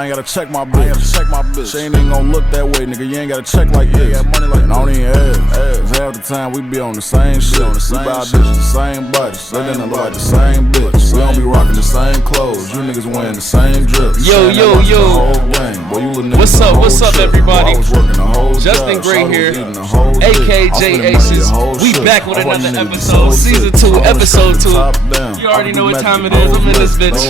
I ain't gotta check my bitch. She ain't even gon' look that way, nigga. You ain't gotta check like this. I don't even ask. Half the time we be on the same shit. We buy bitches the same bodies. They done look like the same bitch. We don't be rocking the same clothes. You niggas wearing the same drips. Yo. What's up, everybody? Justin Gray here, AKJ Aces. We back with another episode, season 2, episode 2. You already know what time it is. I'm in this bitch.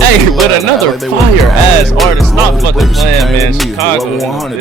Hey, with another fire ass artist. Stop fucking playing, man. Chicago. I'm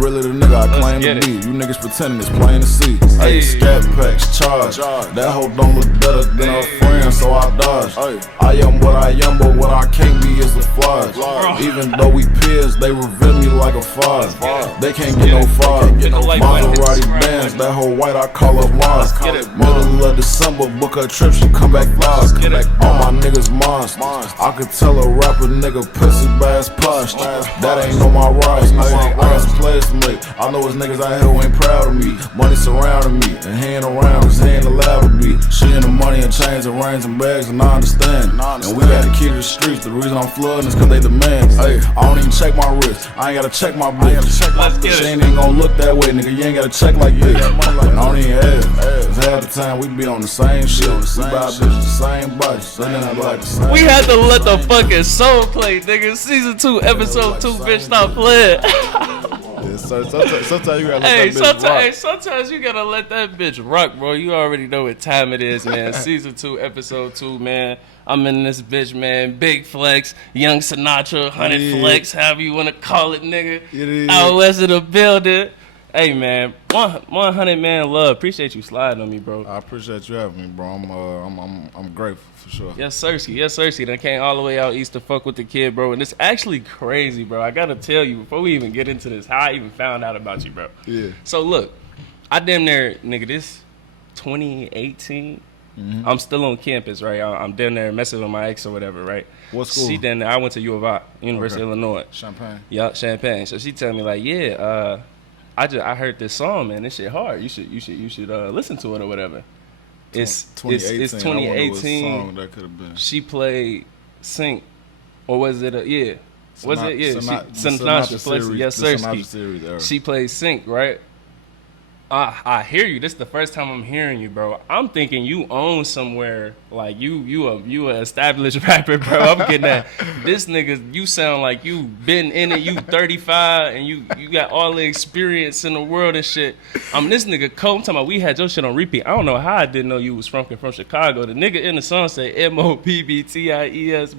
really the nigga I claim to be. You niggas pretending it's plain to see. Hey, scat packs, charge. That hoe don't look better than her friend, so I dodge. I am what I am, but what I can't be is the flaws. Even though we peers, they reveal me like a flaws. They can't get no far. Maserati bands, that whole white I call her Mars. Middle of December, book her trip, she come back flies. All my niggas monsters. I could tell a rapper nigga pussy bass push. That ain't on my rise. I got some players to make. I know it's niggas out here who ain't proud of me. Money surrounding me and he ain't around cause he ain't allowed to be. She in the money and chains and rings and bags and I understand. And we got the key to the streets. The reason I'm flooding is cause they demand. Hey, I don't even check my wrist. I ain't gotta check my bitch. She ain't even gon' look that way, nigga. You ain't gotta check like this. I don't even ask. Half the time we be on the same shit. We buy bitches the same bodies. We had to let the fucking soul play, nigga. Season 2, episode 2, bitch. Stop playing. Sometimes you gotta let that bitch rock. Sometimes you gotta let that bitch rock, bro. You already know what time it is, man. Season 2, episode 2, man. I'm in this bitch, man. Big Flex, Young Sinatra, 100 Flex, however you wanna call it, nigga. Out west of the building. Hey, man, 100 man love. Appreciate you sliding on me, bro. I appreciate you having me, bro. I'm grateful for sure. Yes, sir. Done came all the way out east to fuck with the kid, bro. And it's actually crazy, bro. I gotta tell you before we even get into this, how I even found out about you, bro. Yeah. So look, I damn near, nigga, this 2018. Mm-hmm. I'm still on campus, right? I'm down there messing with my ex or whatever, right? What school? She down there. I went to U of I, University of Illinois. Champaign. Yeah, Champaign. So she tell me like, yeah, I heard this song, man. This shit hard. You should listen to it or whatever. It's 2018. It's 2018. Song that could have been. She played Sync, or was it yeah? Was it yeah? Sinatra series. Yes, sir. She played Sync, right? I hear you. This is the first time I'm hearing you, bro. I'm thinking you own somewhere, like you a established rapper, bro. I'm getting that. This nigga, you sound like you been in it. You 35 and you got all the experience in the world and shit. This nigga Cole. I'm talking about we had your shit on repeat. I don't know how I didn't know you was from Chicago. The nigga in the song say MOPBTIES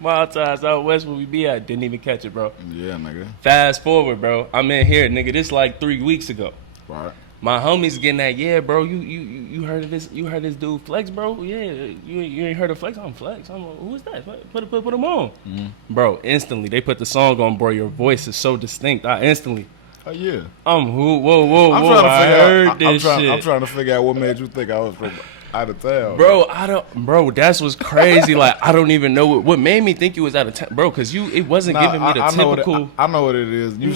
Mild Ties out west where we be at. Didn't even catch it, bro. Yeah, nigga. Fast forward, bro. I'm in here, nigga. This like 3 weeks ago. Right. My homies getting that, yeah, bro. You heard of this? You heard this dude Flex, bro? Yeah, you ain't heard of Flex? I'm Flex. I'm who is that? Put him on, bro. Instantly, they put the song on, bro. Your voice is so distinct. I instantly. Oh yeah. Whoa. I'm trying to figure out what made you think I was from out of town, bro. That's what's crazy. Like I don't even know what made me think you was out of town, bro. Cause it wasn't giving me the typical. I know what it is. You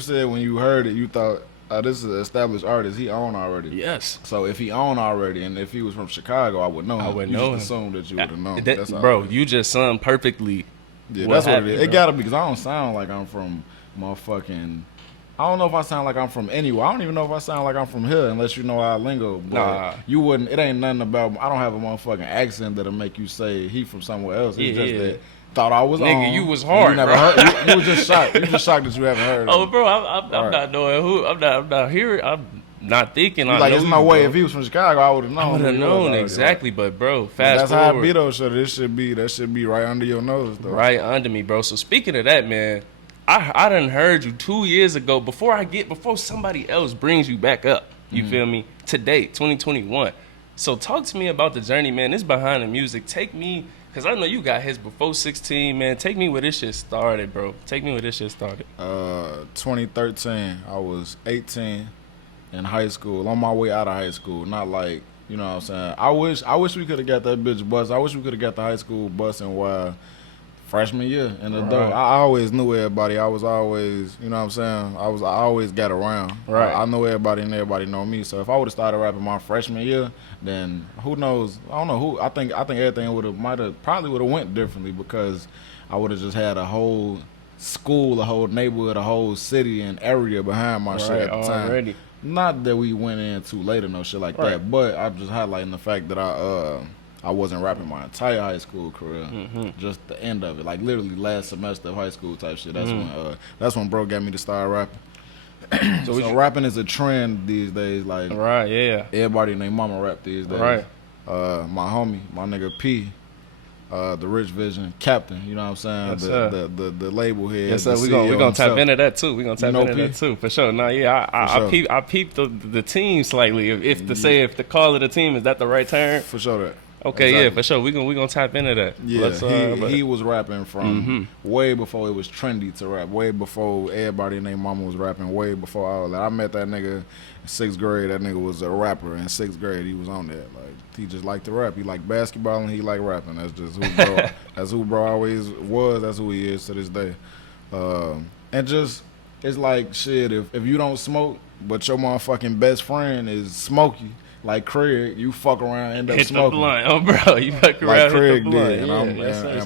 said when you heard it, you thought. This is an established artist. He owned already. Yes. So if he owned already, and if he was from Chicago, I would know him. I would know him. Just assume that you would have known. That's bro, you just sung perfectly. Yeah, that's what it is. It gotta be because I don't sound like I'm from motherfucking. I don't know if I sound like I'm from anywhere. I don't even know if I sound like I'm from here unless you know our lingo. But nah. You wouldn't. It ain't nothing about. I don't have a motherfucking accent that'll make you say he from somewhere else. It's just that. Thought I was nigga, on. You was hard, bro. You was just shocked. You just shocked that you haven't heard. Oh, bro, I'm not knowing who. I'm not hearing. I'm not thinking. Like, there's no way if he was from Chicago, I would have known. I would have known exactly, but bro, fast forward. That's how I be though. So that should be right under your nose, though. Right under me, bro. So speaking of that, man, I done heard you 2 years ago before somebody else brings you back up. You feel me? To date, 2021. So talk to me about the journey, man. This behind the music. Take me. Cause I know you got hits before 16, man. Take me where this shit started, bro. 2013, I was 18 in high school, on my way out of high school. Not like, you know what I'm saying. I wish we could have got that bitch bus. I wish we could have got the high school bus and while Freshman year in the dough. I always knew everybody. I was always, you know what I'm saying? I always got around. Right. I know everybody and everybody know me. So if I would have started rapping my freshman year, then who knows? I don't know who. I think everything probably would have went differently because I would have just had a whole school, a whole neighborhood, a whole city and area behind my shit at the time. Already. Not that we went in too late or no shit like that, but I'm just highlighting the fact that I wasn't rapping my entire high school career, just the end of it, like literally last semester of high school type shit. That's when bro got me to start rapping. So rapping is a trend these days. Like everybody and their mama rap these days. Right. My homie, my nigga P, the Rich Vision Captain. You know what I'm saying? Yes, the label here. Yes, sir. We gonna tap into that too. We gonna tap into that too for sure. No, yeah, I peeped the team slightly. If the call of the team, is that the right term? For sure that. Okay, exactly. Yeah, for sure. We gonna tap into that. Yeah, he was rapping from way before it was trendy to rap. Way before everybody and their mama was rapping. Way before all that. I met that nigga in 6th grade. That nigga was a rapper in 6th grade. He was on that. Like he just liked to rap. He liked basketball and he liked rapping. That's just who bro. That's who bro always was. That's who he is to this day. And just it's like shit. If you don't smoke, but your motherfucking best friend is Smokey. Like Craig, you fuck around, end up hit smoking. The blunt. Oh, bro, you fuck around, like Craig hit the blunt. did.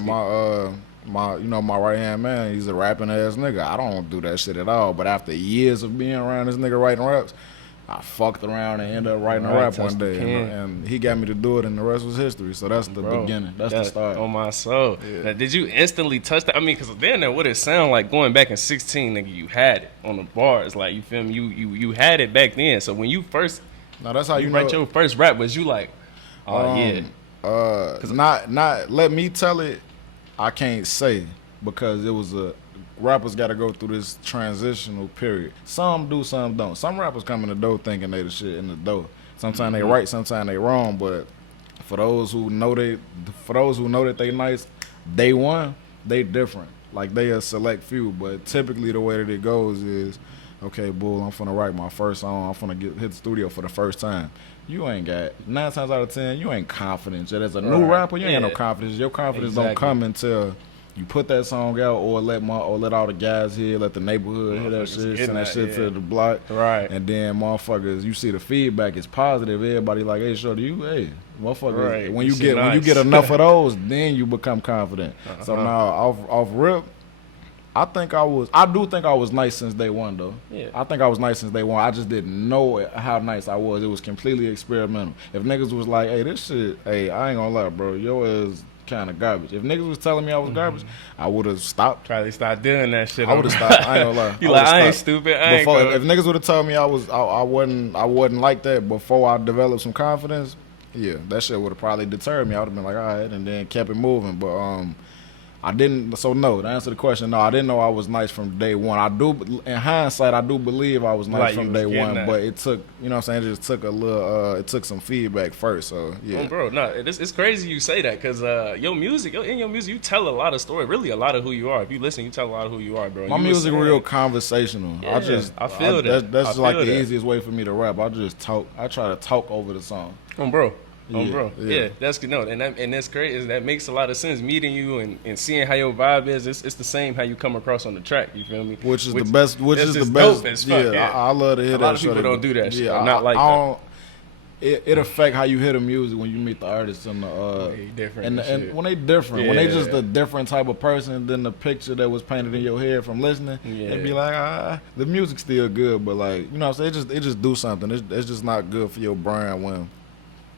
And my right hand man, he's a rapping ass nigga. I don't do that shit at all. But after years of being around this nigga writing raps, I fucked around and ended up writing a rap one day, and he got me to do it, and the rest was history. So that's the beginning. That's the start. On my soul. Yeah. Now, did you instantly touch that? I mean, because then what it sound like going back in 16, nigga, you had it on the bars. Like you feel me? You had it back then. So when you first. No, that's how you write your first rap. Was you like, yeah? Not let me tell it. I can't say because it was rappers got to go through this transitional period. Some do, some don't. Some rappers come in the door thinking they the shit in the door. Sometimes they right, sometimes they wrong. But for those who know that they nice, day one, they different. Like they a select few. But typically the way that it goes is. Okay, bull, I'm finna write my first song. I'm finna hit the studio for the first time. You ain't got 9 times out of 10, you ain't confident. Yet as a new rapper, you ain't got no confidence. Your confidence don't come until you put that song out or let all the guys hear, let the neighborhood hear that shit, send that shit to the block. Right. And then motherfuckers, you see the feedback is positive. Everybody like, hey, motherfuckers. Right. When you get enough of those, then you become confident. So now off rip. I do think I was nice since day one, though. Yeah. I think I was nice since day one. I just didn't know how nice I was. It was completely experimental. If niggas was like, hey, this shit, hey, I ain't gonna lie, bro, your is kind of garbage. If niggas was telling me I was garbage, I would have stopped. Probably start doing that shit. I would have stopped. I ain't gonna lie. You like, I ain't stupid. If niggas would have told me I wasn't like that before I developed some confidence, yeah, that shit would have probably deterred me. I would have been like, all right, and then kept it moving. But I didn't. So no, to answer the question, no, I didn't know I was nice from day one. I do, in hindsight, I do believe I was nice like from day one. But it took, you know what I'm saying, it just took a little, it took some feedback first. So yeah. Oh, bro, no, it's crazy you say that because in your music, you tell a lot of story, really a lot of who you are. If you listen, you tell a lot of who you are, bro. My music real conversational. Yeah, I feel that. That's like the easiest way for me to rap. I just talk. I try to talk over the song. Bro. Yeah, that's good. No, and that's great. That makes a lot of sense. Meeting you and seeing how your vibe is, it's the same how you come across on the track. You feel me? Which is the best. Which is the best. As fuck, yeah, I love to hear that. A lot of people don't do that shit. Yeah, not like that. It affect how you hear the music when you meet the artists and and when they different, when they just a different type of person than the picture that was painted in your head from listening. It'd be like, the music's still good, but like, you know what I'm saying, it just do something. It's just not good for your brand when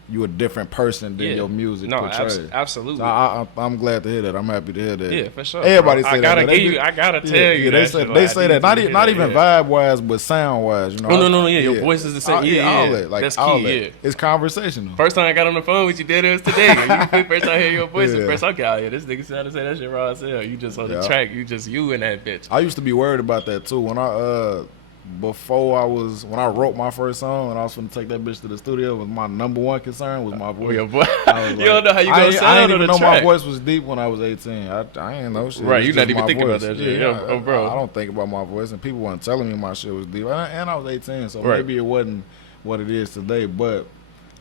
you a different person than your music portrays. Absolutely. So I'm glad to hear that. I'm happy to hear that. Yeah, for sure. Everybody say that. I gotta tell you. They say that. Not even vibe wise, but sound wise. You know. No. Your voice is the same. All that. Like that's all key. That. Yeah. It's conversational. First time I got on the phone with you, it was today. First I hear your voice, and first okay, out here. This nigga sounded to say that shit raw as hell. You just on the track. You just you in that bitch. I used to be worried about that too when when I wrote my first song and I was finna take that bitch to the studio, was my number one concern was my voice. Your voice. You don't know how you gonna sound. I didn't even know track. my voice was deep when I was 18. I ain't know shit. Right, you not even thinking about that shit. Yeah, bro. I don't think about my voice, and people weren't telling me my shit was deep. And I was 18, so maybe it wasn't what it is today. But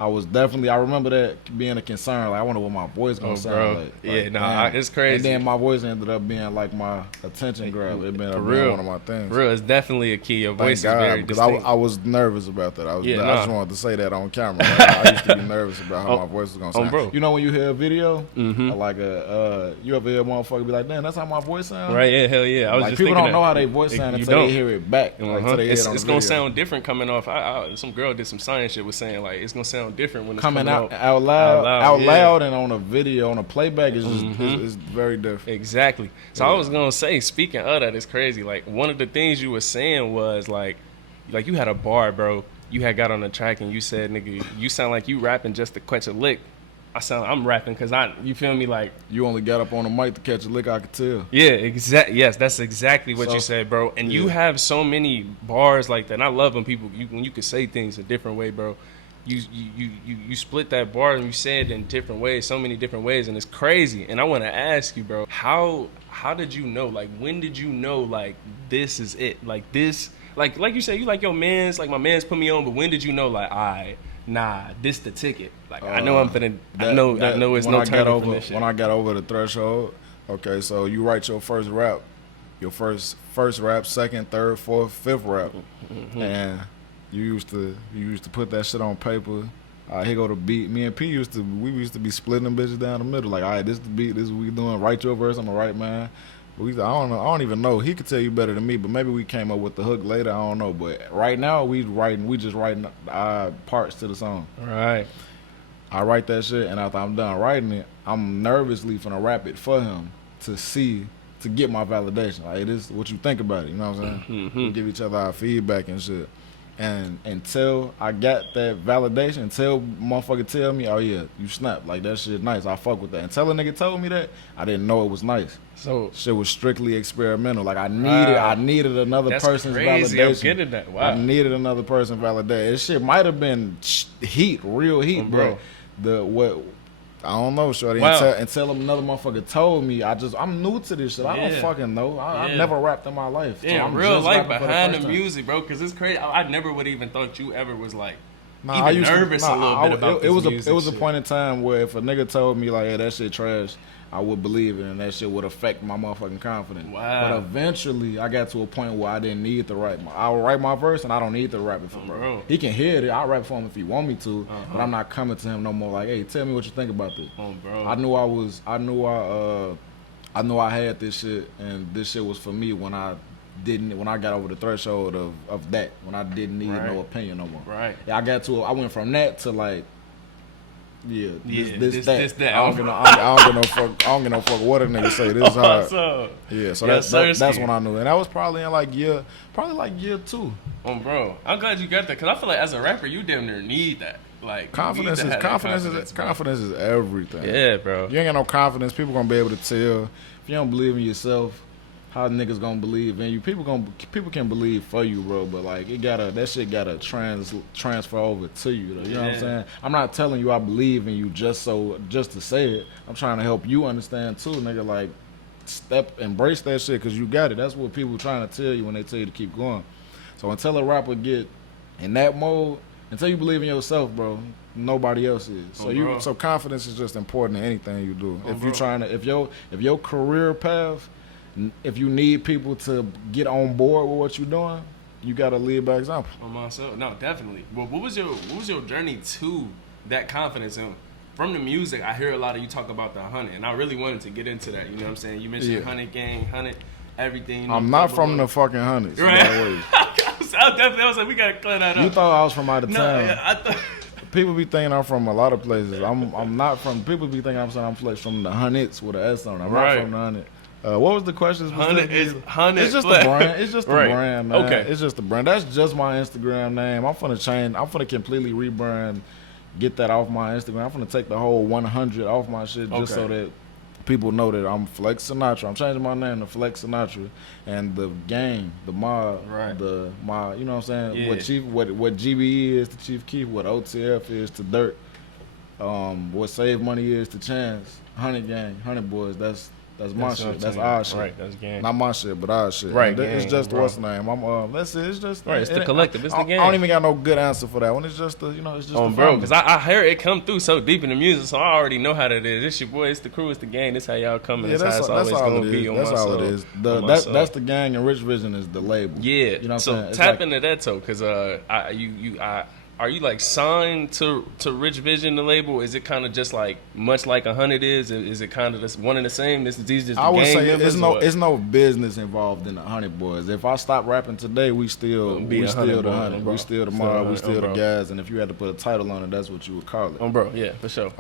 I remember that being a concern. Like, I wonder what my voice gonna sound like. It's crazy. And then my voice ended up being like my attention grabber. It been one of my things. For real, it's definitely a key. Your voice is very distinct. I was nervous about that. I just wanted to say that on camera. Like, I used to be nervous about how my voice was gonna sound. Bro. You know when you hear a video, like you ever hear a motherfucker be like, "Damn, that's how my voice sounds." Right? Yeah, hell yeah. I was like, just people thinking don't know how they voice sound until they hear it back. Like, it's gonna sound different coming off. Some girl did some science shit was saying like it's gonna sound different when it's coming out loud, and on a video, on a playback is just it's very different. Exactly. So I was gonna say, speaking of that, it's crazy. Like, one of the things you were saying was like you had a bar, bro. You had got on the track and you said, "Nigga, you sound like you rapping just to catch a lick." I'm rapping because you feel me, like you only got up on the mic to catch a lick. I could tell. Yeah, yes, that's exactly what you said, bro. And you have so many bars like that. And I love when when you can say things a different way, bro. You split that bar and you say it in different ways, so many different ways, and it's crazy. And I want to ask you, bro, how did you know? Like, when did you know? Like, this is it. Like this. Like you said, you like your man's. Like, my man's put me on. But when did you know? Like, nah, this the ticket. Like, I know I'm finna. I know it's no turning from this shit. When I got over the threshold, okay, so you write your first rap, your first rap, second, third, fourth, fifth rap, and you used to put that shit on paper. Here go the beat. Me and P used to be splitting them bitches down the middle. Like, all right, this the beat. This is what we doing. Write your verse. I'm the right man. But I don't know. I don't even know. He could tell you better than me. But maybe we came up with the hook later. I don't know. But right now we just writing parts to the song. Right. I write that shit, and after I'm done writing it, I'm nervously finna rap it for him to get my validation. Like, this what you think about it. You know what I'm saying? We give each other our feedback and shit. And until I got that validation, until motherfucker tell me, oh yeah, you snap, like that shit nice, I fuck with that. Until a nigga told me that, I didn't know it was nice. So shit was strictly experimental. Like, I needed another person's validation. I'm getting that. Wow. I needed another person's validation. This shit might have been real heat, bro. I don't know, shorty. Wow. Until another motherfucker told me, I'm new to this shit. I don't fucking know. I never rapped in my life. Yeah, so real life behind the music, bro. Because it's crazy. I never would even thought you ever was like nervous a little bit about this music. It was a point in time where if a nigga told me like, "Hey, that shit trash," I would believe it, and that shit would affect my motherfucking confidence. Wow. But eventually, I got to a point where I didn't need to write. I would write my verse, and I don't need to rap it for bro. He can hear it. I'll rap for him if he want me to, but I'm not coming to him no more like, "Hey, tell me what you think about this." Bro. I knew I had this shit, and this shit was for me when I got over the threshold of that, when I didn't need no opinion no more. Right. Yeah, I went from that to like, this, that. I don't give no fuck what a nigga say. This is hard. So that's when I knew, and that was probably in like year 2. Bro, I'm glad you got that, because I feel like as a rapper, you damn near need that. Like, confidence is everything. Yeah, bro. You ain't got no confidence, people gonna be able to tell. If you don't believe in yourself, how niggas gonna believe in you? People can believe for you, bro. But like, that shit gotta transfer over to you, though. You know what I'm saying? I'm not telling you I believe in you just to say it. I'm trying to help you understand too, nigga. Like, embrace that shit, because you got it. That's what people trying to tell you when they tell you to keep going. So until a rapper get in that mode, until you believe in yourself, bro, nobody else is. So confidence is just important in anything you do. If your career path, if you need people to get on board with what you're doing, you gotta lead by example. Myself, no, definitely. Well, what was your journey to that confidence? And from the music, I hear a lot of you talk about the 100, and I really wanted to get into that. You know what I'm saying? You mentioned 100 gang, 100 everything. I'm not from the fucking 100s. Right. I was like, we gotta clear that up. You thought I was from out of town. Yeah, I thought. People be thinking I'm from a lot of places. I'm not from. People be thinking I'm from the 100s with an S on it. I'm not from the 100. What was the question? 100 is 100. It's just the brand. It's just the brand, man. Okay. It's just the brand. That's just my Instagram name. I'm finna change. I'm finna completely rebrand. Get that off my Instagram. I'm finna take the whole 100 off my shit just so that people know that I'm Flex Sinatra. I'm changing my name to Flex Sinatra, and the gang, the mob, you know what I'm saying? Yeah. What GBE is to Chief Keef, what OTF is to Dirt, what Save Money is to Chance, 100 gang, 100 boys. That's my shit. That's our shit. Right, that's gang. Not my shit, but our shit. Right, it's just bro. what's the name. Let's see. It's just right. It's the collective. It's the gang. I don't even got no good answer for that one. It's just it's just the bro. Because I hear it come through so deep in the music, so I already know how that is. It's your boy. It's the crew. It's the gang. This how y'all come. Yeah, that's how it's always gonna be. That's all it is. That's the gang, and Rich Vision is the label. Yeah. You know what I'm saying? Tap into that though, because are you like signed to Rich Vision, the label? Is it kind of just like much like 100 is? Is it kind of just one and the same? These just the I would gang say members, it's no business involved in the 100 Boys. If I stop rapping today, we still the 100. We still the mob. We still the guys. And if you had to put a title on it, that's what you would call it. Bro, yeah, for sure.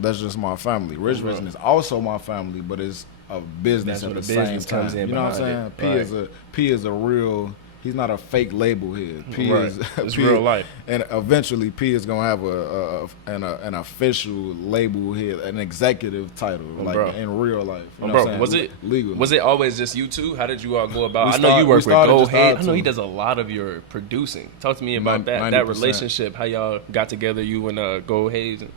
That's just my family. Rich Vision is also my family, but it's a business at the same time. You know what I'm saying? P is a real. He's not a fake label here. It's real life. And eventually, P is gonna have an official label here, an executive title, in real life. You know what I'm saying? Was it always just you two? How did you all go about? I know you work with Go Ahead. I know he does a lot of your producing. Talk to me about that relationship. How y'all got together, you and Go Ahead.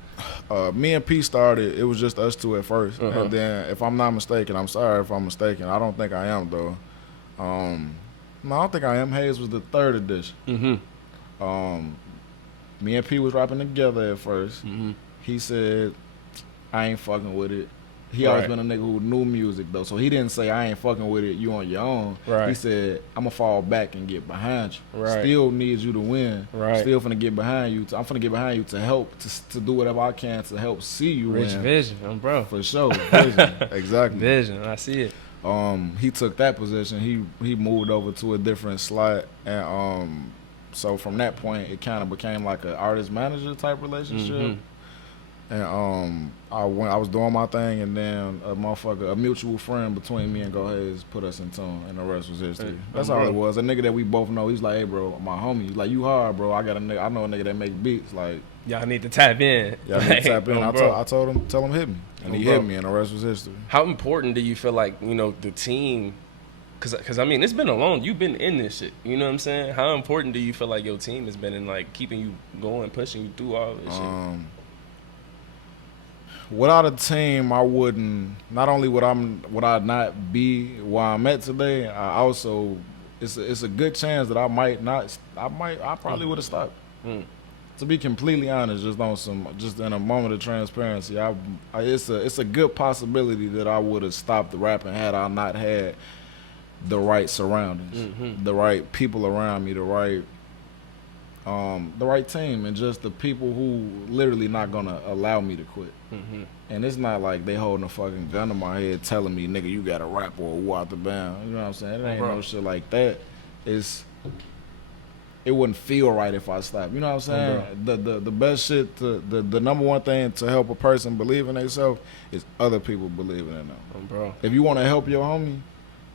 Me and P started. It was just us two at first, and then if I'm not mistaken, I'm sorry if I'm mistaken. I don't think I am though. No, I don't think I am. Hayes was the third edition. Me and P was rapping together at first. He said, I ain't fucking with it. He always been a nigga who knew music, though. So he didn't say, I ain't fucking with it, you on your own. He said, I'm going to fall back and get behind you. Still needs you to win. Still finna get behind you. I'm finna get behind you to help, to do whatever I can to help see you win. Rich Vision, bro. For sure. Vision. Exactly. Vision, I see it. He took that position. He moved over to a different slot, and so from that point, it kind of became like an artist manager type relationship. And I was doing my thing, and then a mutual friend between me and Go Hayes put us in tune, and the rest was history. That's all it was. A nigga that we both know. He's like, hey, bro, my homie. He's like, you hard, bro. I know a nigga that make beats. Like, y'all need to tap in. Y'all need to tap in. I told him, tell him hit me, and he hit me, and the rest was history. How important do you feel like the team? Cause I mean, it's been you've been in this shit. You know what I'm saying? How important do you feel like your team has been in like keeping you going, pushing you through all this shit? Without a team, I wouldn't. Not only would I not be where I'm at today, I also it's a good chance that I might not. I probably would have stopped. To be completely honest, just in a moment of transparency, it's a good possibility that I would have stopped the rapping had I not had the right surroundings, the right people around me, the right team, and just the people who literally not gonna allow me to quit. And it's not like they holding a fucking gun to my head telling me, nigga, you gotta rap or woo out the band. You know what I'm saying? It ain't no shit like that. It wouldn't feel right if I stopped. You know what I'm saying? The best shit, the number one thing to help a person believe in themselves is other people believing in them. If you want to help your homie,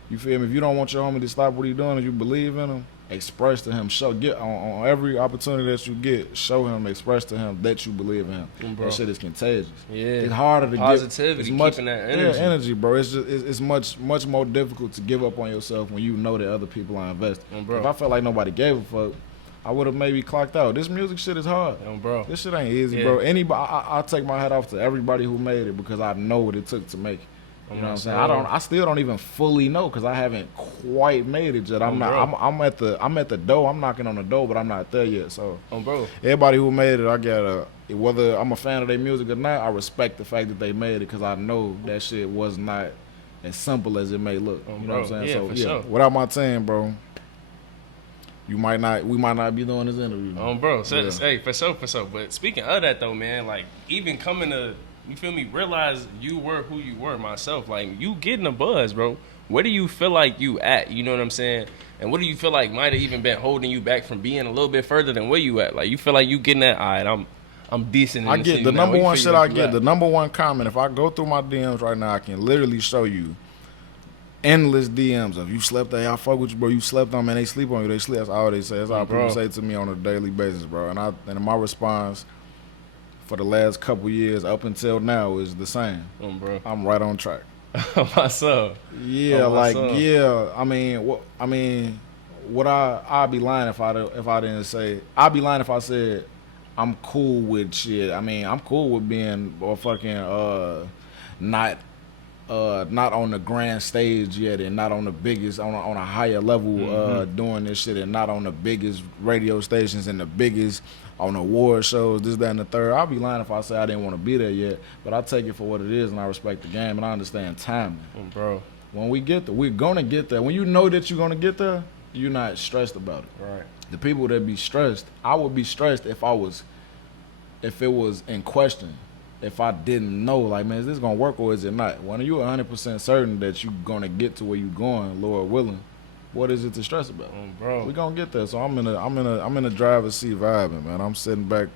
you feel me? If you don't want your homie to stop what he's doing and you believe in him, express to him, get on every opportunity that you get, show him, express to him that you believe in him. That shit is contagious. Yeah, it's harder to positivity, keeping that energy. Yeah, energy, bro. It's much more difficult to give up on yourself when you know that other people are invested. If I felt like nobody gave a fuck, I would have maybe clocked out. This music shit is hard. This shit ain't easy, bro. Anybody, I take my hat off to everybody who made it because I know what it took to make it. You know what I'm saying? I still don't even fully know because I haven't quite made it yet. I'm at the door. I'm knocking on the door, but I'm not there yet. So, everybody who made it, I got whether I'm a fan of their music or not, I respect the fact that they made it because I know that shit was not as simple as it may look. You know what I'm saying? Sure. Without my team, bro, we might not be doing this interview. Hey, for sure. But speaking of that though, man, like even coming to, you feel me, realize you were who you were myself. Like, you getting a buzz, bro. Where do you feel like you at? You know what I'm saying? And what do you feel like might have even been holding you back from being a little bit further than where you at? Like, you feel like you getting that, all right, I'm decent in I get the number one shit I get, the number one comment. If I go through my DMs right now, I can literally show you endless DMs of you slept there, I fuck with you, bro. You slept on me, and they sleep on you. They sleep. That's all they say. That's all people say to me on a daily basis, bro. And my response for the last couple years up until now is the same. I'm right on track. Myself. Yeah, I mean, I'd be lying if I didn't say. I'd be lying if I said I'm cool with shit. I mean, I'm cool with being fucking not not on the grand stage yet, and not on the biggest, on a higher level, doing this shit, and not on the biggest radio stations and the biggest on award shows, this, that, and the third. I'll be lying if I say I didn't want to be there yet, but I take it for what it is, and I respect the game, and I understand timing. Bro, when we get there, we're gonna get there. When you know that you're gonna get there, you're not stressed about it. Right. The people that be stressed, I would be stressed if it was in question. If I didn't know, like, man, is this gonna work or is it not? When you're 100% certain that you're gonna get to where you're going, Lord willing, what is it to stress about? Bro, we gonna get there. So I'm in a driver's seat vibing, man. I'm sitting back,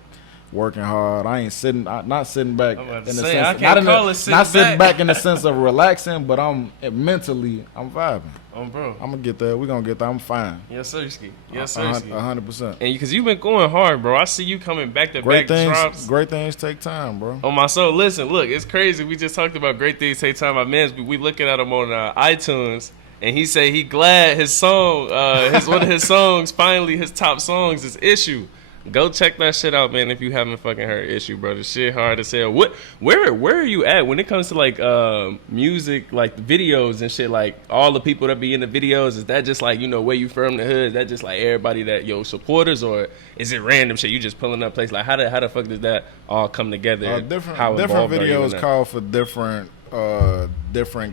working hard. I ain't sitting, not sitting back in the sense, not sitting back in the sense of relaxing, but I'm mentally, I'm vibing. Bro, I'm gonna get there. We gonna get there. I'm fine. Yes, sir. Yes, sir. 100%. And because you've been going hard, bro. I see you coming back to back drops. Great things take time, bro. On my soul. Listen, look, it's crazy. We just talked about great things take time. My man's, we looking at him on iTunes, and he say he glad his song, one of his songs, finally his top songs is Issue. Go check that shit out, man, if you haven't fucking heard Issue, bro. The shit hard as hell. Where are you at when it comes to, like, music, like, videos and shit? Like, all the people that be in the videos, is that just, like, you know, where you from the hood? Is that just, like, everybody that, supporters? Or is it random shit? You just pulling up place? Like, how the fuck does that all come together? Different videos call for different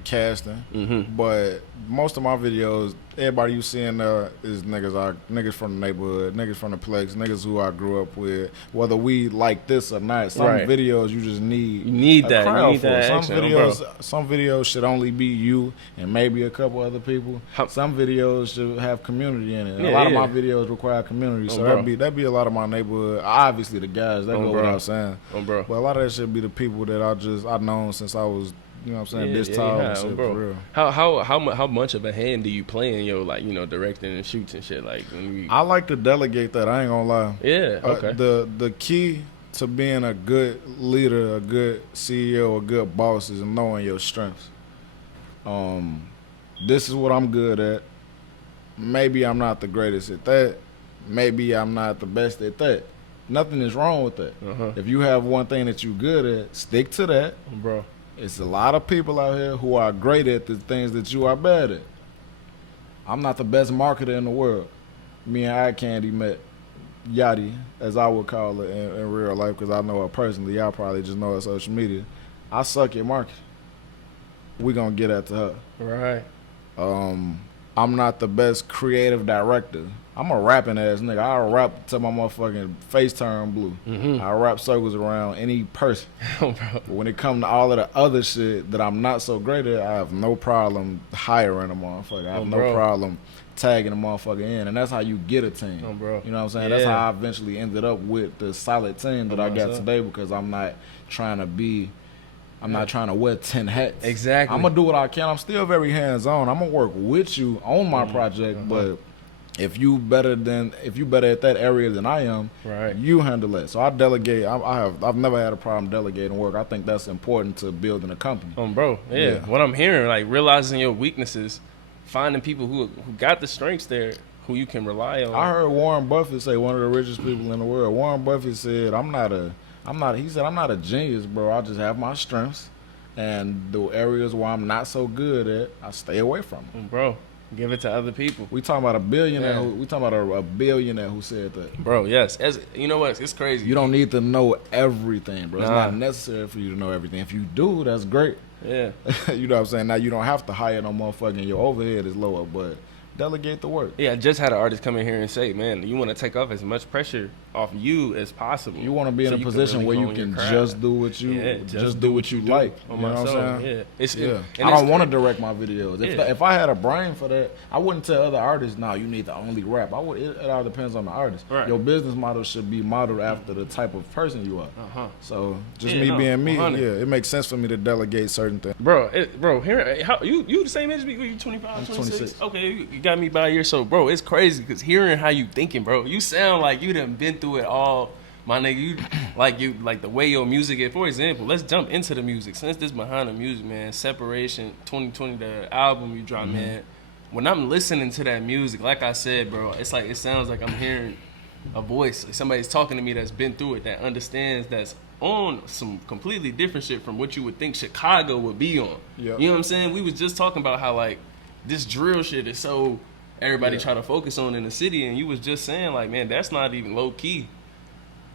casting. But most of my videos, everybody you see in there is niggas from the neighborhood, niggas from the Plex, niggas who I grew up with. Whether we like this or not, some videos you just need that. crowd you need that for. Some videos should only be you and maybe a couple other people. Some videos should have community in it. A lot of my videos require community, so that'd be a lot of my neighborhood. Obviously the guys that go without saying, but a lot of that should be the people that I've known since I was. You know what I'm saying? This tall and shit, for real. How much of a hand do you play in your, like, directing and shoots and shit? Like, I like to delegate that. I ain't gonna lie. Yeah. Okay. The key to being a good leader, a good CEO, a good boss is knowing your strengths. This is what I'm good at. Maybe I'm not the greatest at that. Maybe I'm not the best at that. Nothing is wrong with that. If you have one thing that you're good at, stick to that, bro. It's a lot of people out here who are great at the things that you are bad at. I'm not the best marketer in the world. Me and Eye Candy met Yachty, as I would call it in real life, because I know her personally. Y'all probably just know her social media. I suck at marketing. We gonna get at to her. Right. I'm not the best creative director. I'm a rapping ass nigga. I'll rap till my motherfucking face turn blue. I rap circles around any person. But when it comes to all of the other shit that I'm not so great at, I have no problem hiring a motherfucker. I have no problem tagging a motherfucker in. And that's how you get a team. You know what I'm saying? That's how I eventually ended up with the solid team that I got today, because I'm not trying to wear 10 hats. Exactly. I'm going to do what I can. I'm still very hands-on. I'm going to work with you on my project, but if you better at that area than I am, you handle it. So I delegate. I've never had a problem delegating work. I think that's important to building a company. Bro. Yeah. What I'm hearing, like, realizing your weaknesses, finding people who got the strengths there, who you can rely on. I heard Warren Buffett say, one of the richest people in the world. Warren Buffett said, I'm not a genius, bro. I just have my strengths, and the areas where I'm not so good at, I stay away from them. Bro, give it to other people. We talking about a billionaire. We talking about a billionaire who said that. Bro, yes. You know what? It's crazy. You don't need to know everything, bro. It's not necessary for you to know everything. If you do, that's great. Yeah. You know what I'm saying? Now, you don't have to hire no motherfucking, your overhead is lower, but delegate the work. Yeah, I just had an artist come in here and say, man, you want to take off as much pressure off you as possible. You want to be in a position where you can just do what you like. You know what I'm saying? I don't want to direct my videos. If I had a brain for that, I wouldn't tell other artists, no, you need to only rap. It all depends on the artist. Right. Your business model should be modeled after the type of person you are. So just me being me, it makes sense for me to delegate certain things. Bro, here, you the same age as me? You 25, I'm 26? Okay, you got me by a year. So, bro, it's crazy because hearing how you thinking, bro, you sound like you done been through it all. My nigga, you like the way your music is. For example, let's jump into the music. Since this behind the music, man, Separation 2020, the album you dropped, man. When I'm listening to that music, like I said, bro, it's like it sounds like I'm hearing a voice. Somebody's talking to me that's been through it, that understands, that's on some completely different shit from what you would think Chicago would be on. Yep. You know what I'm saying? We was just talking about how like this drill shit is so everybody try to focus on in the city, and you was just saying like, man, that's not even low key.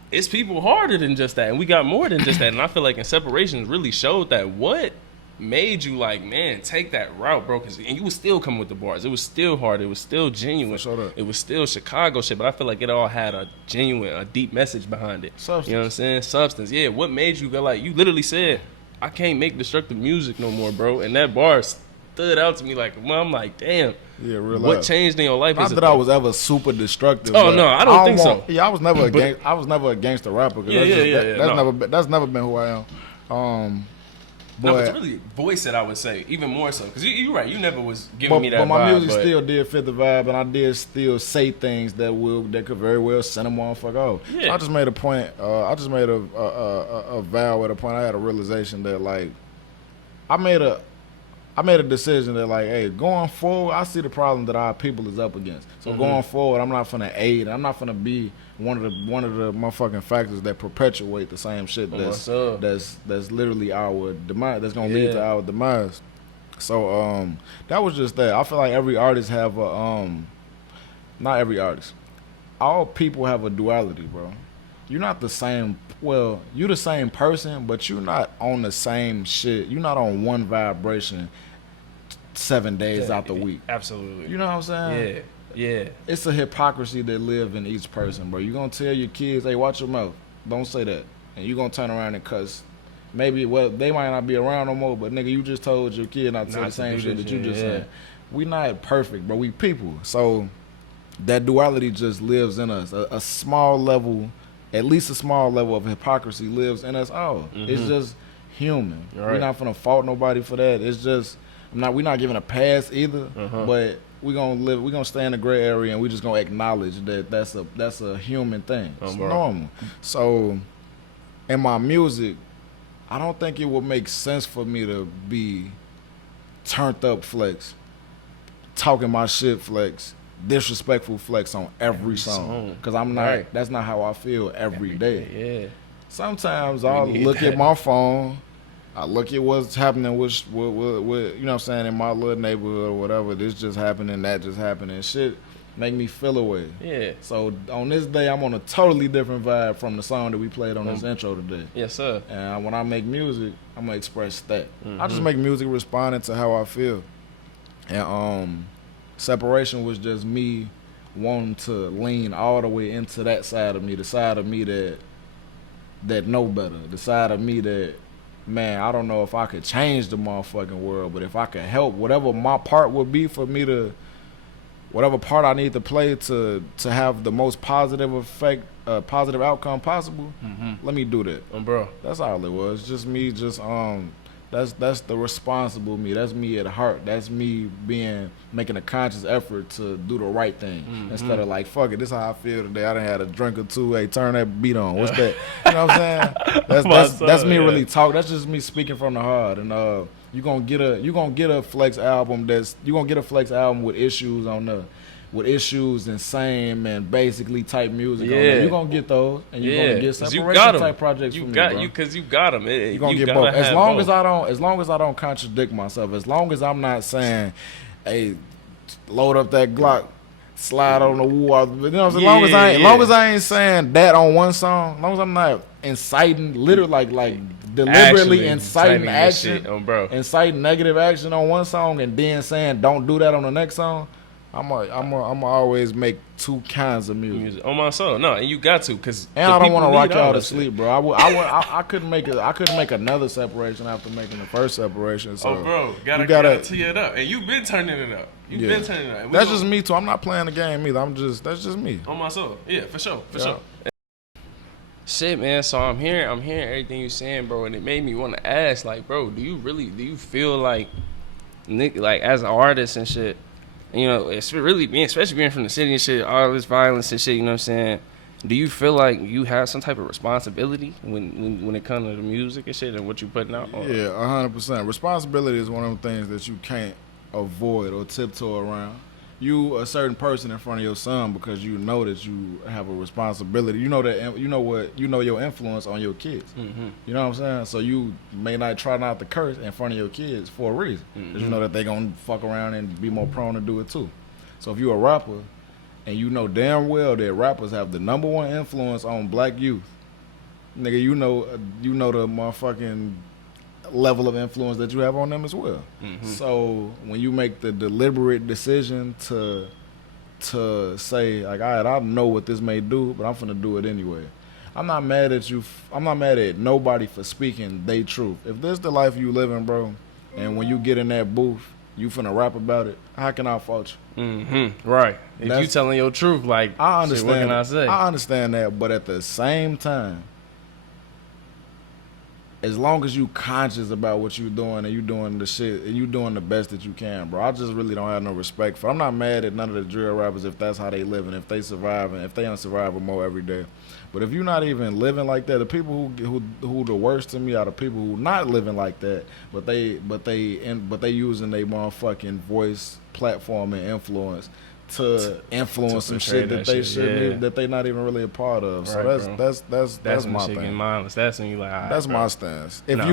It's people harder than just that, and we got more than just that. And I feel like in Separations really showed that. What made you like, man, take that route, bro? And you was still coming with the bars. It was still hard. It was still genuine. It was still Chicago shit, but I feel like it all had a genuine, a deep message behind it. Substance. You know what I'm saying? Substance. Yeah. What made you go like, you literally said, I can't make destructive music no more, bro. And that bar stood out to me like, well, I'm like, damn. Yeah, real What life. Changed in your life? Not that I was ever super destructive. Oh no, I don't think so. Yeah, I was never a gangster rapper. That's never been who I am. But it's really voice it, I would say, even more so. Because you're right, you never was giving me that vibe. But my music still did fit the vibe, and I did still say things that could very well send a motherfucker off. Yeah. So I just made a point. I just made a vow at a point. I had a realization that like, I made a decision that like, hey, going forward, I see the problem that our people is up against. So going forward, I'm not finna aid. I'm not finna be one of the motherfucking factors that perpetuate the same shit that's literally our demise. That's gonna lead to our demise. So that was just that. I feel like every artist have a not every artist. All people have a duality, bro. You're not the same. Well, you're the same person, but you're not on the same shit. You're not on one vibration 7 days out the week. Absolutely. You know what I'm saying? Yeah. It's a hypocrisy that live in each person, bro. You're going to tell your kids, hey, watch your mouth. Don't say that. And you're going to turn around and cuss. Maybe, well, they might not be around no more, but nigga, you just told your kid not to say the same shit that you just said. We not perfect, bro. We people. So that duality just lives in us. A small level, at least a small level of hypocrisy lives in us all. It's just human. Right. We're not gonna fault nobody for that. It's just we're not giving a pass either. But we're gonna stay in the gray area, and we're just gonna acknowledge that that's a human thing. It's normal. So in my music, I don't think it would make sense for me to be turned up Flex, talking my shit Flex, disrespectful Flex on every song. Because I'm not, that's not how I feel every day. Yeah. Sometimes I'll look at my phone, I look at what's happening with you know what I'm saying, in my little neighborhood or whatever. This just happening, that just happening. Shit make me feel away. Yeah. So on this day, I'm on a totally different vibe from the song that we played on this intro today. Yes, sir. And when I make music, I'm gonna express that. I just make music responding to how I feel. And Separation was just me wanting to lean all the way into that side of me, the side of me that know better, the side of me that, man, I don't know if I could change the motherfucking world, but if I could help, whatever my part would be for me to, whatever part I need to play to have the most positive effect, positive outcome possible, let me do that. Bro. That's all it was. Just me, that's the responsible me. That's me at heart. That's me making a conscious effort to do the right thing instead of like, fuck it, this is how I feel today. I done had a drink or two. Hey, turn that beat on. What's that? You know what I'm saying? That's me really talk. That's just me speaking from the heart. And you gonna get a Flex album with issues on the. With issues and same and basically type music on there. You're going to get those, and you're going to get Separation type projects from me, bro. Because you got them. You're going to get both. As long as I don't contradict myself, as long as I'm not saying, hey, load up that Glock, slide on the wall. You know what I'm saying? As long as I ain't saying that on one song, as long as I'm not inciting, literally like deliberately inciting action, inciting negative action on one song and then saying don't do that on the next song, I'm always make two kinds of music. On my soul, no, and you got to, cause and I don't want to rock y'all to sleep, bro. I couldn't make another Separation after making the first Separation. So bro, gotta tee it up, and you've been turning it up. Been turning it up. That's just me too. I'm not playing the game either. That's just me. On my soul, yeah, for sure. Shit, man. So I'm hearing everything you're saying, bro, and it made me want to ask, like, bro, do you feel like as an artist and shit? You know, especially being from the city and shit, all this violence and shit, you know what I'm saying? Do you feel like you have some type of responsibility when it comes to the music and shit and what you putting out? Yeah, 100%. Responsibility is one of them things that you can't avoid or tiptoe around. you a certain person in front of your son because you know that you have a responsibility. You know that you know your influence on your kids. Mm-hmm. You know what I'm saying? So you may not try not to curse in front of your kids for a reason, because you know that they gonna fuck around and be more prone to do it too. So if you a rapper and you know damn well that rappers have the #1 influence on black youth, nigga, you know the motherfucking level of influence that you have on them as well. Mm-hmm. So when you make the deliberate decision to say, like, all right, I know what this may do, but I'm finna do it anyway. I'm not mad at you. I'm not mad at nobody for speaking they truth. If this the life you living, bro, and when you get in that booth, you finna rap about it, how can I fault you? Mm-hmm. Right. If you telling your truth, like, I understand. Shit, what can I say? I understand that, but at the same time, as long as you conscious about what you're doing and you doing the shit and you doing the best that you can, bro, I just really don't have no respect for. I'm not mad at none of the drill rappers if that's how they live and if they survive and if they on survival mode every day. But if you're not even living like that, the people who the worst to me are the people who not living like that, but they using their motherfucking voice, platform, and influence to influence some shit that they shouldn't, that they not even really a part of. So right, that's my thing. Mindless. That's when you like. Right, that's bro. my stance. If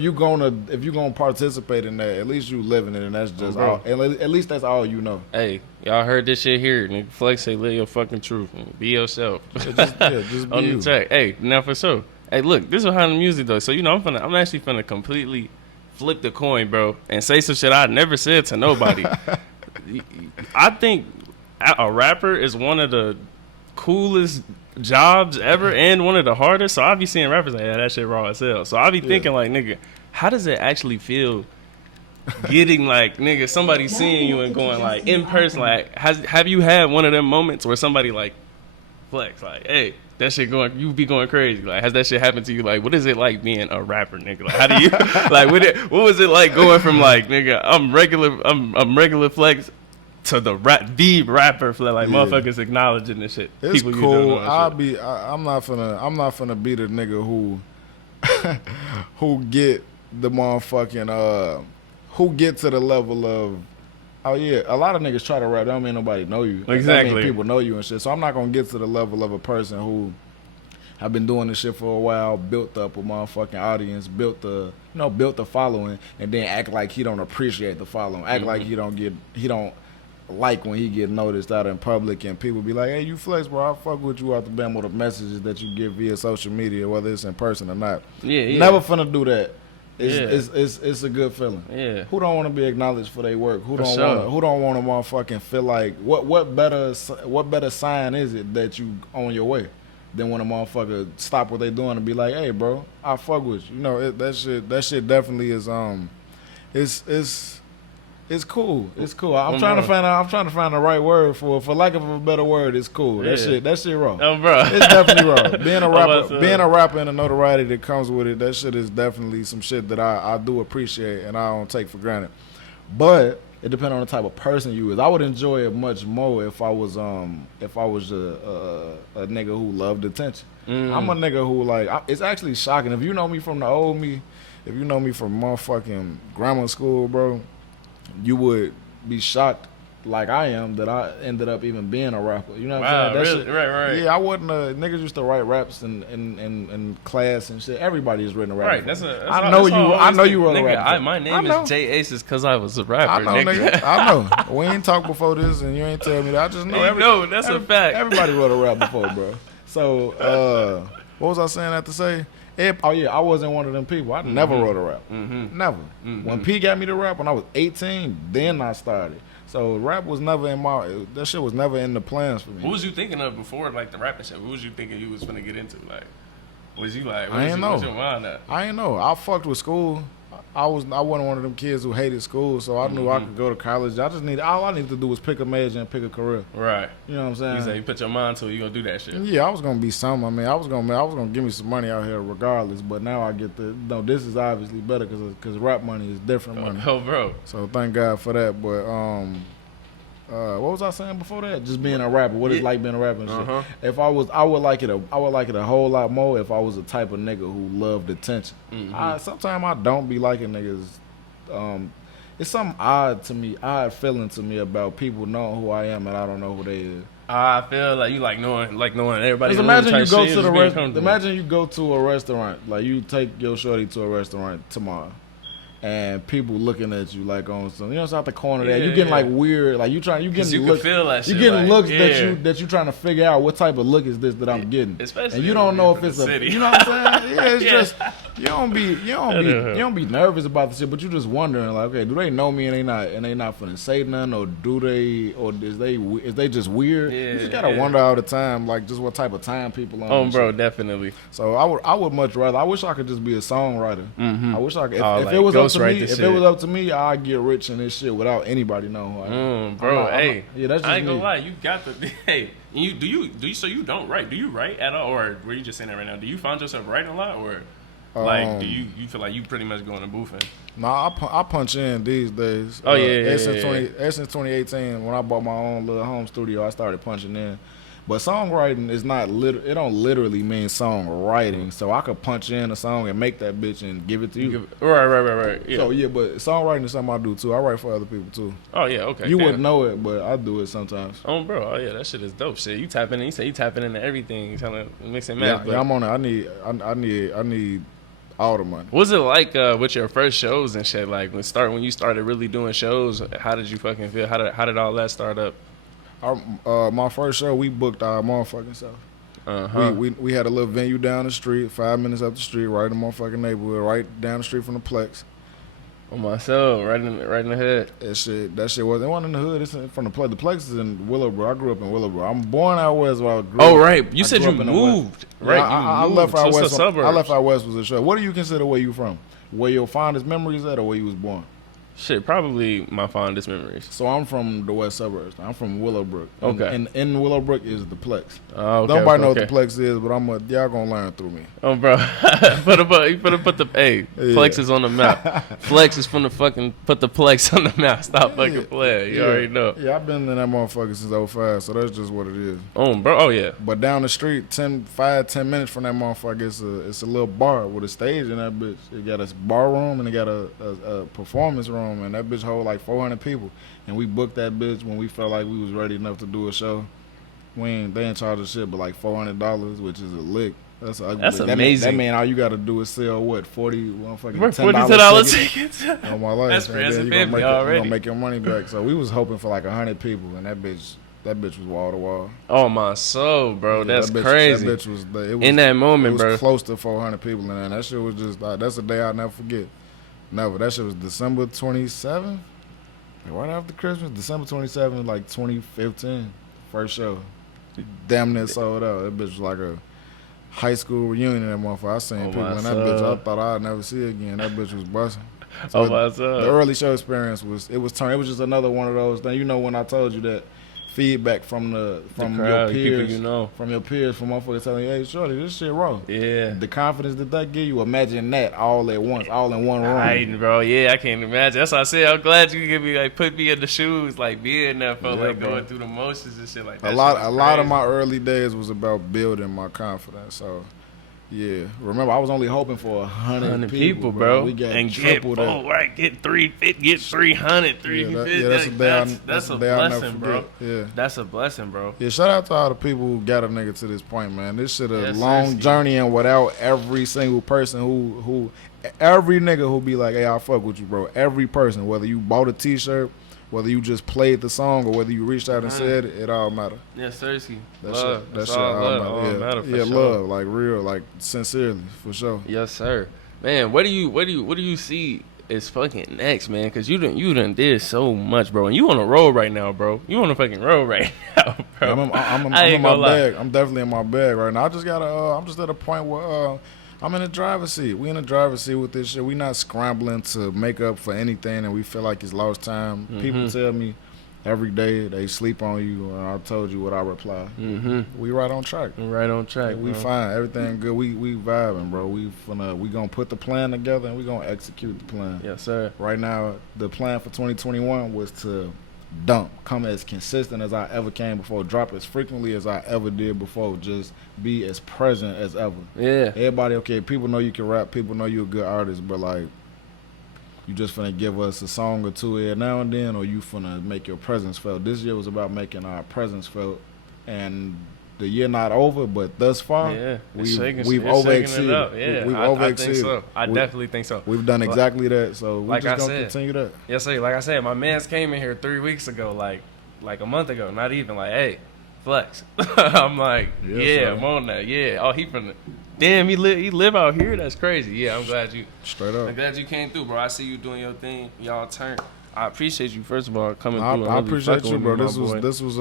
you gonna participate in that, at least you living it, and that's just all. At least that's all you know. Hey, y'all heard this shit here. Nigga, Flex say live your fucking truth. Be yourself. just be on you. the track. Hey, now for sure. Hey, look, this is behind the music though. So I'm actually finna completely flip the coin, bro, and say some shit I never said to nobody. I think a rapper is one of the coolest jobs ever and one of the hardest. So I be seeing rappers like, yeah, that shit raw as hell. So I be thinking like, nigga, how does it actually feel getting like, nigga, somebody seeing you and going like in person, like, have you had one of them moments where somebody like Flex, like, hey, that shit you be going crazy. Like, has that shit happened to you? Like, what is it like being a rapper, nigga? Like, how do you, like, what was it like going from like, nigga, I'm regular Flex to the rapper Flex, like, motherfuckers acknowledging this shit. It's people cool. I'm not finna be the nigga who get the motherfucking who get to the level of, oh yeah, a lot of niggas try to rap. That don't mean nobody know you. Exactly. That mean people know you and shit. So I'm not gonna get to the level of a person who have been doing this shit for a while, built up a motherfucking audience, built the following, and then act like he don't appreciate the following. Act like he don't like when he get noticed out in public and people be like, hey, you Flex, bro, I fuck with you out the band with the messages that you give via social media, whether it's in person or not. Yeah. Never finna do that. It's a good feeling. Yeah. Who don't want to be acknowledged for their work? Who don't want to motherfucking feel like what better sign is it that you on your way than when a motherfucker stop what they doing and be like, hey, bro, I fuck with you. You know, that shit definitely is it's cool. It's cool. I'm trying to find the right word for lack of a better word. It's cool. Yeah. That shit raw. Oh, bro. It's definitely raw. Being a rapper and the notoriety that comes with it, that shit is definitely some shit that I do appreciate and I don't take for granted. But it depends on the type of person you is. I would enjoy it much more if I was a nigga who loved attention. I'm a nigga who it's actually shocking. If you know me from the old me, if you know me from motherfucking grammar school, bro, you would be shocked like I am that I ended up even being a rapper. You know what I'm saying? Really? Right. Yeah, I wasn't niggas used to write raps in class and shit. Everybody's written a rap. Right, I know you wrote a rap. My name is Jay Aces because I was a rapper. I know, nigga. I know. We ain't talked before this and you ain't tell me that. I just know. That's a fact. Everybody wrote a rap before, bro. So, what was I saying I have to say? I wasn't one of them people. I never wrote a rap. Never. When P got me to rap when I was 18, then I started. So rap was never that shit was never in the plans for me. What was you thinking of before, like, the rapping shit? What was you thinking you was finna get into? Like, was you like, I ain't know. What's your mind at? I ain't know. I fucked with school. I wasn't one of them kids who hated school, so I knew I could go to college. All I needed to do was pick a major and pick a career. Right. You know what I'm saying? You say you put your mind to it, you gonna do that shit. Yeah, I was gonna be something. I mean, I was gonna give me some money out here regardless. But now I get this is obviously better because rap money is different money. Oh, bro. So thank God for that. But what was I saying before that? Just being a rapper. What it's like being a rapper and shit. If I would like it a whole lot more if I was the type of nigga who loved attention. Sometimes I don't be liking niggas. it's something odd feeling to me about people knowing who I am and I don't know who they is. I feel like you like knowing everybody. Imagine you go to a restaurant, like you take your shorty to a restaurant tomorrow. And people looking at you like on some, it's out the corner there. You getting like weird, like you getting looks. Feel that shit, you getting like, looks that you trying to figure out what type of look is this that I'm getting. Especially and you don't know if it's city. you know what I'm saying? Yeah, it's just you don't be nervous about the shit, but you just wondering like, okay, do they know me and they not finna say nothing, or is they just weird? You just gotta wonder all the time, like just what type of time people on. Bro, definitely. So I would much rather. I wish I could just be a songwriter. Mm-hmm. I wish I could. If it was up to me, I'd get rich in this shit without anybody knowing who I am. Bro, hey, that's just I ain't gonna me. lie, you got the hey. Do you so you don't write? Do you write at all, or were you just saying that right now? Do you find yourself writing a lot, or like do you feel like you pretty much going to boofing? Nah, I punch in these days. Oh Since 2018, when I bought my own little home studio, I started punching in. But songwriting is not it don't literally mean songwriting. So I could punch in a song and make that bitch and give it to you. Right. Yeah. So yeah, but songwriting is something I do too. I write for other people too. Oh yeah, okay. You wouldn't know it, but I do it sometimes. Bro. Oh yeah, that shit is dope. Shit, you say you tapping into everything, trying to mix and match. Yeah, I'm on it. I need all the money. What was it like with your first shows and shit? Like when you started really doing shows, how did you fucking feel? How did all that start up? My first show, we booked our motherfucking self. We had a little venue down the street, 5 minutes up the street, right in the motherfucking neighborhood, right down the street from the Plex. On my soul, right in the hood. That shit wasn't. It wasn't in the hood. It's from the Plex. The Plex is in Willowbrook. I grew up in Willowbrook. I'm born out west. Right. You said you moved. Right. I left out west. I left out west was a show. What do you consider where you from? Where your fondest memories at, or where you was born? Shit, probably my fondest memories. So I'm from the west suburbs. I'm from Willowbrook. Okay. And in Willowbrook is the Plex. Oh, okay. Nobody knows what the Plex is, but y'all gonna learn through me. Oh, bro. put the Plex is on the map. Flex is from the fucking put the Plex on the map. Stop fucking playing. You already know. Yeah, I've been in that motherfucker since 05, so that's just what it is. Bro. Oh yeah. But down the street, 10 minutes from that motherfucker, it's a little bar with a stage in that bitch. It got a bar room and it got a performance room, and that bitch hold like 400 people. And we booked that bitch when we felt like we was ready enough to do a show. They ain't charge us shit but like $400, which is a lick. That's amazing. That mean all you gotta do is sell what, $40 tickets. On my life. That's and then you gonna make your money back. So we was hoping for like 100 people, and that bitch was wall to wall. Oh my soul, bro, yeah, that's crazy. That bitch was in that moment, it was bro. Close to 400 people in there. And that shit was just that's a day I'll never forget. Never. That shit was December 27th, right after Christmas. December 27th, like 2015, first show. Damn near sold out. That bitch was like a high school reunion. That motherfucker. I seen people in that bitch I thought I'd never see again. That bitch was busting. So the early show experience was just another one of those things. You know, when I told you that feedback from your peers, from motherfuckers telling you, hey, shorty, this shit raw. Yeah. The confidence that give you, imagine that all at once, all in one room. Right, bro. Yeah, I can't imagine. That's why I said I'm glad you give me put me in the shoes, like being there, felt like going through the motions and shit like that. A lot of my early days was about building my confidence. So. Yeah, remember I was only hoping for 100 people, bro. We got triple that. Right, get 300, get 300, 350. That's a blessing, bro. Yeah, that's a blessing, bro. Yeah, shout out to all the people who got a nigga to this point, man. This shit a long journey, and without every single person who every nigga who be like, hey, I fuck with you, bro. Every person, whether you bought a T-shirt, whether you just played the song, or whether you reached out and said it, it all matter. Yes, sir. That shit all matter. Yeah, love, like real, like sincerely, for sure. Yes, sir. Man, what do you see is fucking next, man? Because you done did so much, bro, and you on a roll right now, bro. You on a fucking roll right now, bro. I'm in my bag. I'm definitely in my bag right now. I just gotta. I'm just at a point where. I'm in the driver's seat. We in the driver's seat with this shit. We not scrambling to make up for anything, and we feel like it's lost time. Mm-hmm. People tell me every day they sleep on you, and I told you what I reply. Mm-hmm. We right on track. Right on track. We fine. Everything good. We vibing, bro. We gonna put the plan together, and we gonna execute the plan. Yes, sir. Right now, the plan for 2021 was to come as consistent as I ever came before, drop as frequently as I ever did before, just be as present as ever. Yeah. Everybody, okay, people know you can rap, people know you're a good artist, but like, you just finna give us a song or two here now and then, or you finna make your presence felt. This year was about making our presence felt, and the year not over, but thus far, we've overexceeded. I think so. I definitely think so. We've done exactly that, so we're just gonna continue that. Yes, sir. Like I said, my man's came in here 3 weeks ago, like a month ago, not even like, hey, flex. I'm like, I'm on that. Yeah. Oh, he from the. Damn, he live out here. That's crazy. Yeah, I'm glad you. Straight up. I'm glad you came through, bro. I see you doing your thing. Y'all turn. I appreciate you first of all coming through. I appreciate you, bro. This was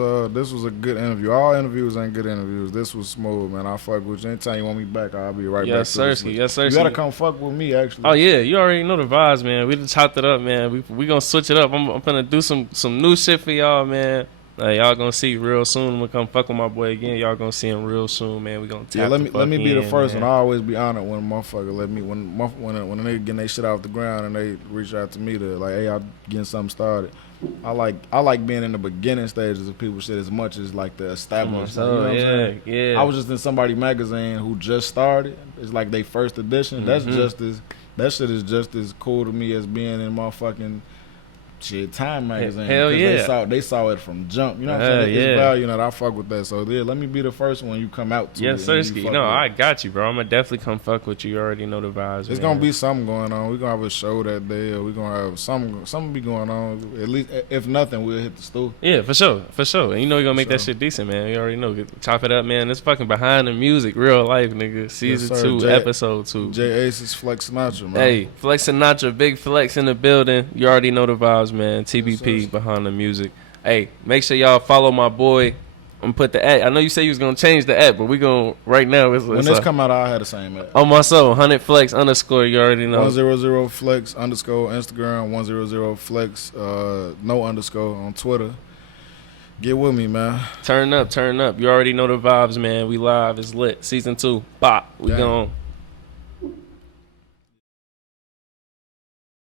a good interview. All interviews ain't good interviews. This was smooth, man. I fuck with you. Anytime you want me back, I'll be right back. Yes, sir. Yes, sir. You gotta come fuck with me, actually. Oh yeah, you already know the vibes, man. We just chopped it up, man. We gonna switch it up. I'm gonna do some new shit for y'all, man. Y'all gonna see real soon. I'm gonna come fuck with my boy again. Y'all gonna see him real soon, man. We gonna tap let me be the first one. I always be honored when a motherfucker let me when a nigga getting their shit off the ground and they reach out to me to like, hey, I'm getting something started. I like being in the beginning stages of people's shit as much as like the established. You know what I'm saying? Yeah. I was just in somebody magazine who just started. It's like they first edition. That shit is just as cool to me as being in motherfucking shit, Time magazine. Hell yeah. They saw it from jump. You know what I'm saying? It's value that I fuck with that. So yeah, let me be the first one you come out to. Yes, sir. No, I got you, bro. I'm gonna definitely come fuck with you. You already know the vibes. It's gonna be something going on. We're gonna have a show that day, or we're gonna have something be going on. At least, if nothing, we'll hit the stool. Yeah, for sure. And you know you're gonna make that shit decent, man. You already know. Chop it up, man. It's fucking Behind the Music, real life, nigga. Season 2, episode 2. J Aces, Flex Sinatra, man. Hey, Flex Sinatra, big flex in the building. You already know the vibes, man. TBP. Behind the Music. Hey, make sure y'all follow my boy. I'm gonna put the at. I know you say you was gonna change the at, but we gonna right now. When this come out, I had the same at. On my soul, 100 flex _ You already know. 100 flex _ Instagram. 100 flex no underscore on Twitter. Get with me, man. Turn up. You already know the vibes, man. We live. It's lit. Season 2. Bop. We gone.